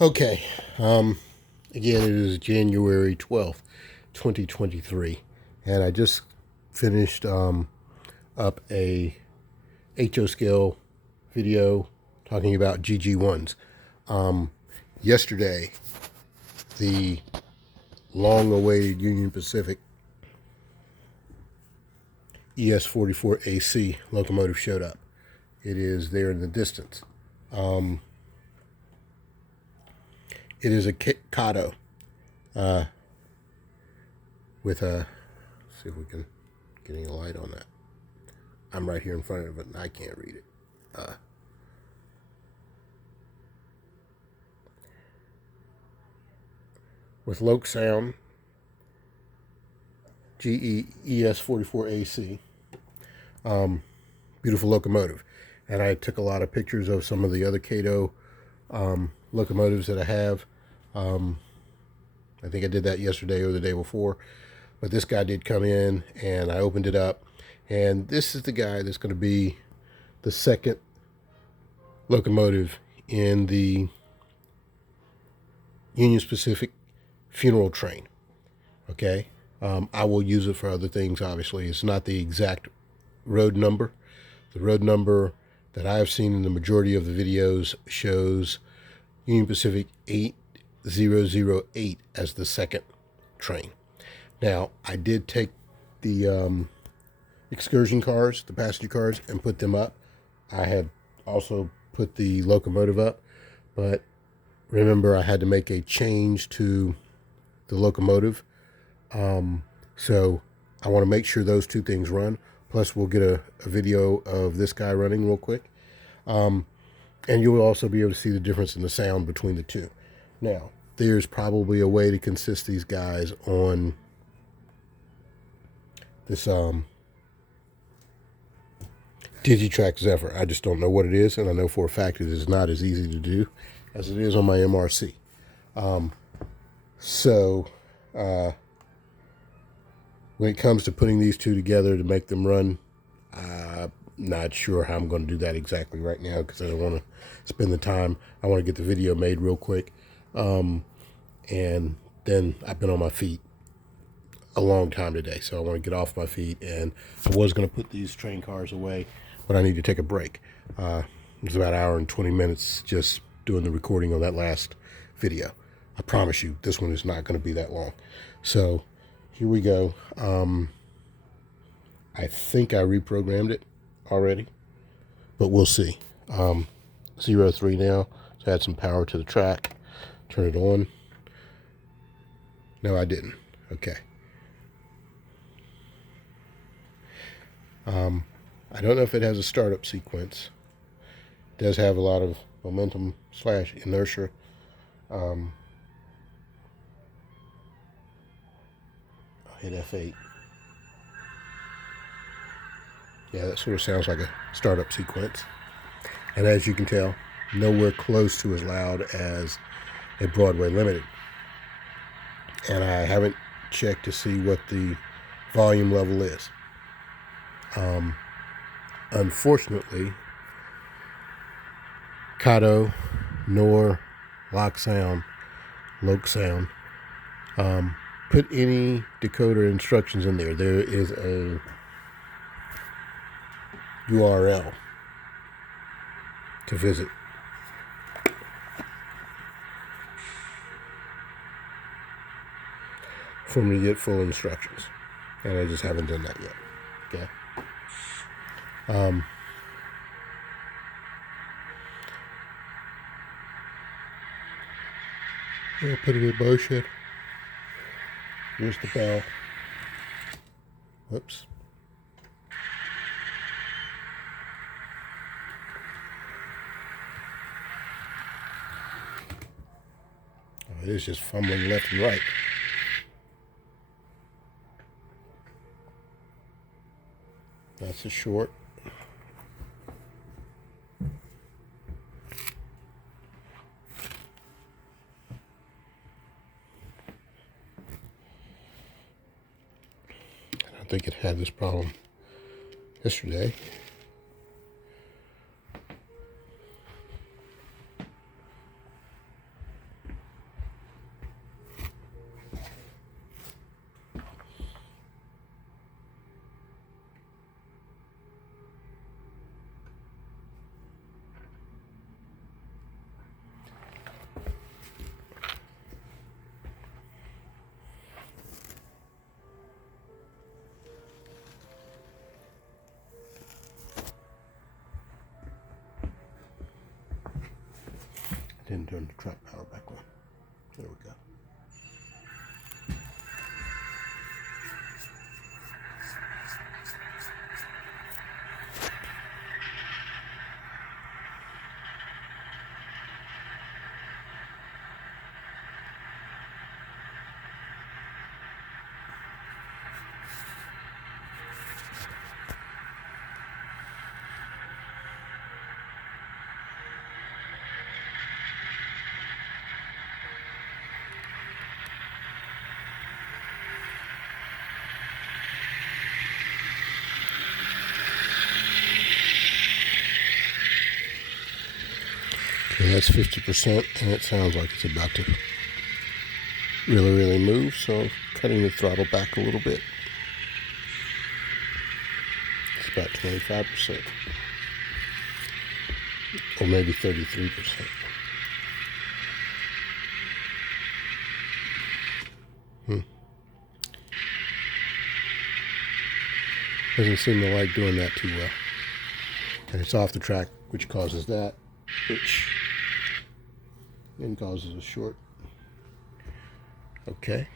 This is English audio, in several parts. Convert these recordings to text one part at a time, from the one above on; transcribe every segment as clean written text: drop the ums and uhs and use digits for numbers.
Okay, again, it is January 12th, 2023, and I just finished up a HO scale video talking about GG1s. Yesterday, the long-awaited Union Pacific ES44AC locomotive showed up. It is there in the distance. It is a Kato with a, let's see if we can get any light on that. I'm right here in front of it and I can't read it. With LokSound GES44AC, beautiful locomotive. And I took a lot of pictures of some of the other Kato locomotives that I have. I think I did that yesterday or the day before, but this guy did come in and I opened it up, and this is the guy that's going to be the second locomotive in the Union Pacific funeral train. Okay, I will use it for other things. Obviously, it's not the exact road number. The road number that I've seen in the majority of the videos shows Union Pacific 8008 as the second train. Now, I did take the excursion cars, the passenger cars, and put them up. I had also put the locomotive up, but remember I had to make a change to the locomotive. So I want to make sure those two things run. Plus, we'll get a video of this guy running real quick. And you will also be able to see the difference in the sound between the two. Now, there's probably a way to consist these guys on this Digitrack Zephyr. I just don't know what it is, and I know for a fact it is not as easy to do as it is on my MRC. When it comes to putting these two together to make them run, I'm not sure how I'm going to do that exactly right now because I don't want to spend the time. I want to get the video made real quick. And then I've been on my feet a long time today, so I want to get off my feet. And I was going to put these train cars away, but I need to take a break. It was about an hour and 20 minutes just doing the recording on that last video. I promise you, this one is not going to be that long. So here we go. I think I reprogrammed it already, but we'll see. 03 now, so add some power to the track, turn it on. No, I didn't. Okay. I don't know if it has a startup sequence. It does have a lot of momentum / inertia. I'll hit F8. Yeah, that sort of sounds like a startup sequence. And as you can tell, nowhere close to as loud as a Broadway Limited. And I haven't checked to see what the volume level is. Unfortunately, Kato nor LokSound put any decoder instructions in there. There is a URL to visit. For me to get full instructions. And I just haven't done that yet. Okay. I'll put it in motion. Here's the bell. Whoops. Oh, it is just fumbling left and right. That's a short. I don't think it had this problem yesterday. Didn't turn the track power back on. There we go. Okay, that's 50%, and it sounds like it's about to really move, so cutting the throttle back a little bit. It's about 25%, or maybe 33%. Doesn't seem to like doing that too well. And it's off the track, which causes that, which then causes a short. Okay.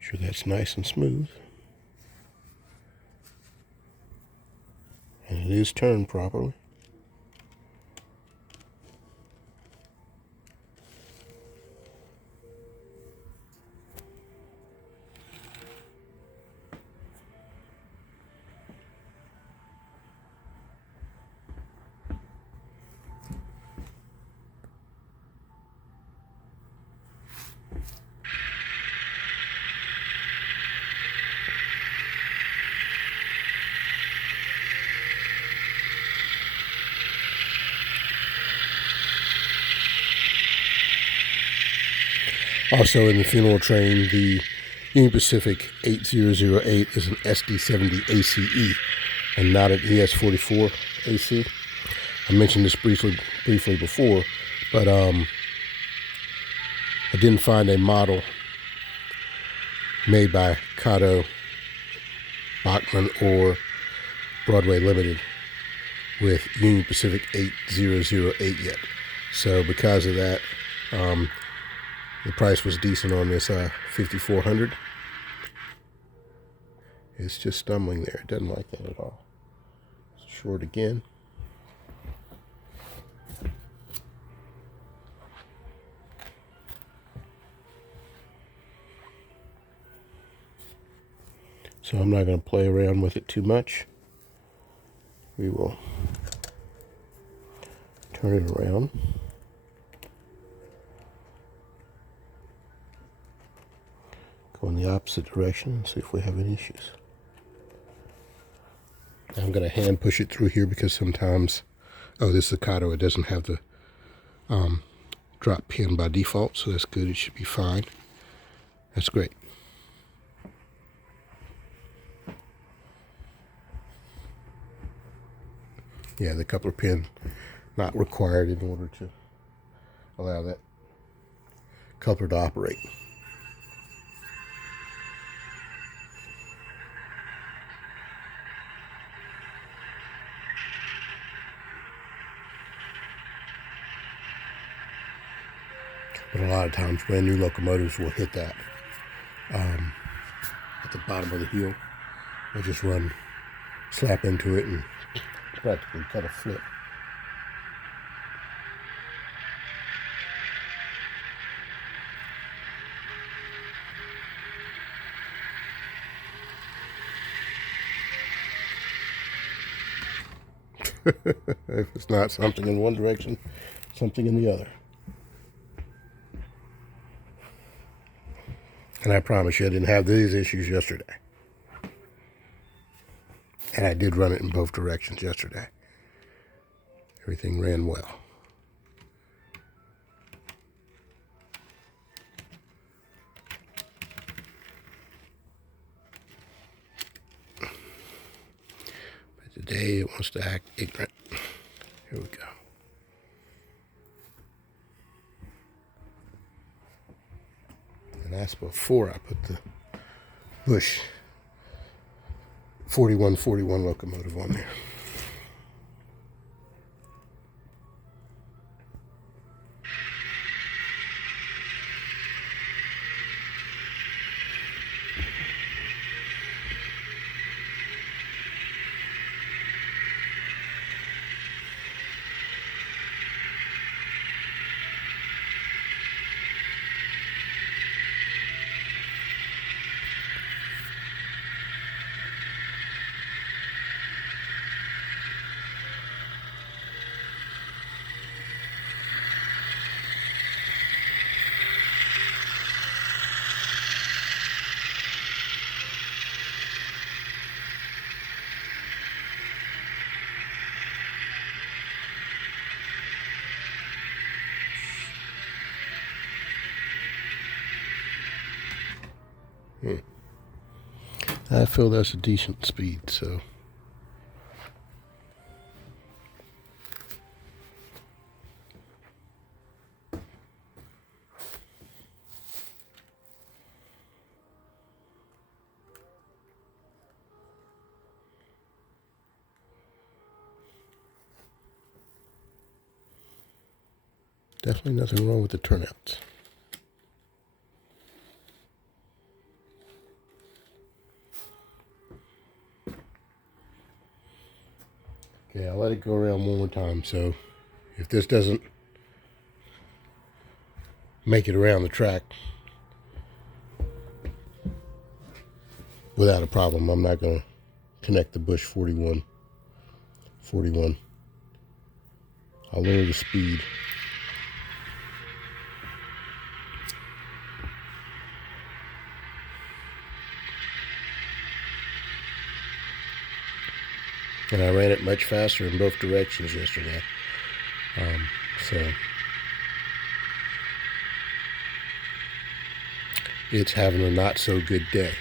Sure that's nice and smooth. And it is turned properly. Also in the funeral train, the Union Pacific 8008 is an SD70 ACE and not an ES44AC. I mentioned this briefly before, but I didn't find a model made by Kato, Bachman, or Broadway Limited with Union Pacific 8008 yet. So because of that, the price was decent on this 5400. It's just stumbling there. It doesn't like that at all. It's short again. So I'm not going to play around with it too much. We will turn it around. Go in the opposite direction and see if we have any issues. I'm going to hand push it through here because sometimes, oh, this is a Kato. It doesn't have the drop pin by default, so that's good. It should be fine. That's great. Yeah, the coupler pin not required in order to allow that coupler to operate. But a lot of times brand new locomotives will hit that at the bottom of the heel. They'll just slap into it and practically cut a flip. If it's not something in one direction, something in the other. And I promise you I didn't have these issues yesterday. And I did run it in both directions yesterday. Everything ran well. But today it wants to act ignorant. Here we go. And that's before I put the Bush 4141 locomotive on there. I feel that's a decent speed, so. Definitely nothing wrong with the turnouts. Okay, I'll let it go around one more time. So if this doesn't make it around the track without a problem, I'm not going to connect the bush 41. I'll lower the speed. And I ran it much faster in both directions yesterday. So it's having a not so good day.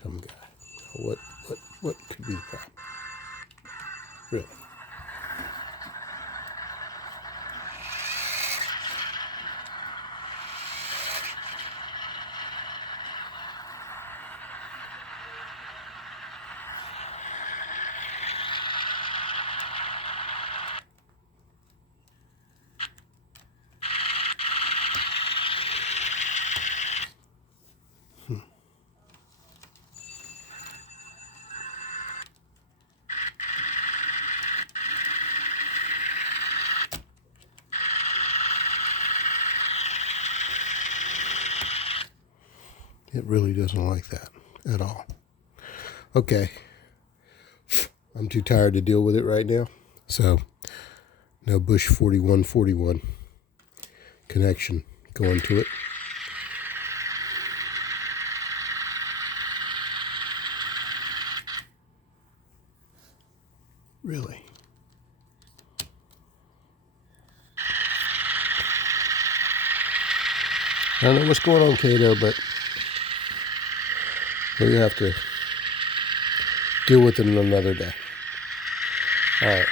Come guy. What could be the problem? Really? It really doesn't like that at all. Okay. I'm too tired to deal with it right now. So, no bush 4141 connection going to it. Really? I don't know what's going on, Kato, but we have to deal with it another day. All right.